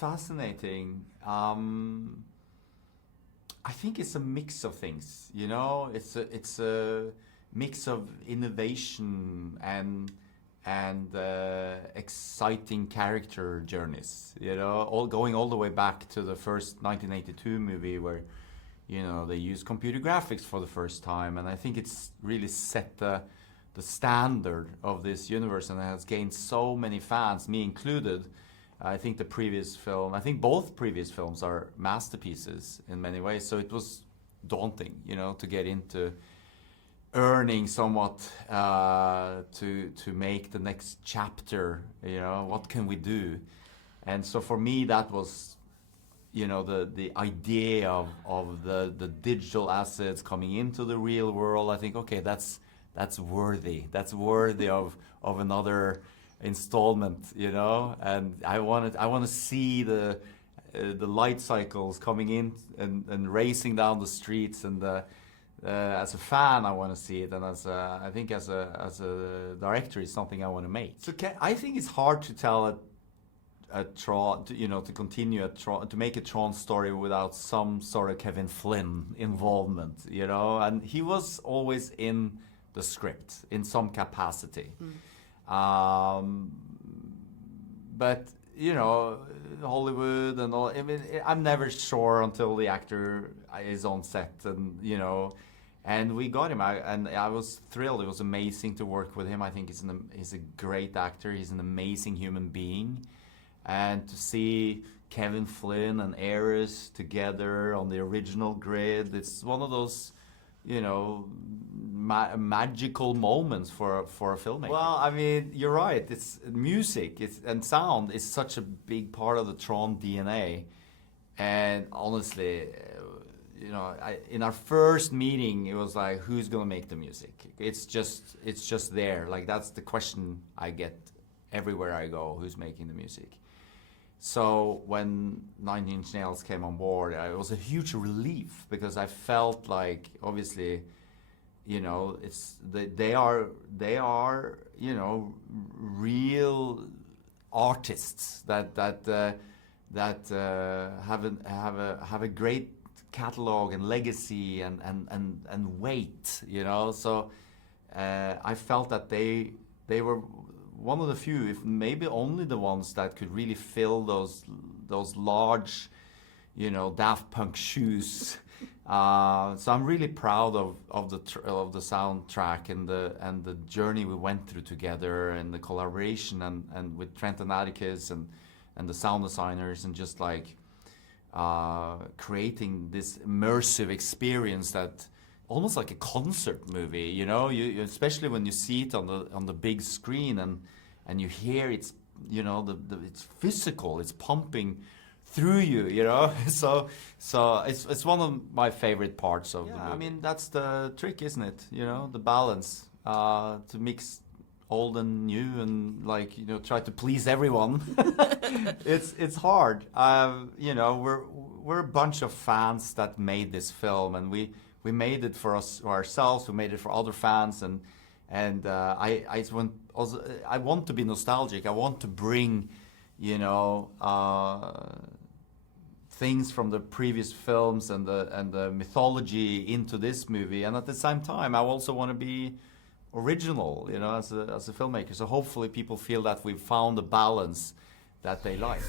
fascinating. I think it's a mix of things. You know, it's a mix of innovation and exciting character journeys. You know, going all the way back to the first 1982 movie where, you know, they used computer graphics for the first time, and I think it's really set the standard of this universe, and it has gained so many fans, me included. I think both previous films are masterpieces in many ways, so it was daunting, you know, to get into earning somewhat to make the next chapter. You know, what can we do? And so for me, that was, you know, the idea of the digital assets coming into the real world. I think, okay, that's worthy of another installment, you know. And I want to see the light cycles coming in and racing down the streets, and as a fan I want to see it, and I think as a director it's something I want to make. So I think it's hard to tell a TRON, to continue to make a TRON story without some sort of Kevin Flynn involvement, you know. And he was always in the script in some capacity. But, you know, Hollywood and all, I mean, I'm never sure until the actor is on set, and, you know, and we got him. And I was thrilled. It was amazing to work with him. I think he's a great actor. He's an amazing human being. And to see Kevin Flynn and Ares together on the original grid, it's one of those, you know, magical moments for a filmmaker. Well, I mean, you're right. It's music and sound is such a big part of the TRON DNA. And honestly, you know, in our first meeting, it was like, who's gonna make the music? It's just there. Like, that's the question I get everywhere I go. Who's making the music? So when 9 Inch Nails came on board, it was a huge relief, because I felt like, obviously, you know, they are you know, real artists that have a great catalog and legacy and weight, you know. So I felt that they were one of the few, if maybe only the ones, that could really fill those large, you know, Daft Punk shoes. So I'm really proud of the soundtrack and the journey we went through together, and the collaboration and with Trent and Atticus and the sound designers, and just like creating this immersive experience that almost like a concert movie, you know. You especially when you see it on the big screen and you hear it's, you know, it's physical, it's pumping through you, you know. So it's one of my favorite parts of the movie. I mean, that's the trick, isn't it? You know, the balance to mix old and new, and, like, you know, try to please everyone. It's hard. You know, we're a bunch of fans that made this film, and we made it for ourselves. We made it for other fans, and I want to be nostalgic. I want to bring, you know, things from the previous films and the mythology into this movie, and at the same time, I also want to be original, you know, as a filmmaker. So hopefully, people feel that we've found a balance that they like.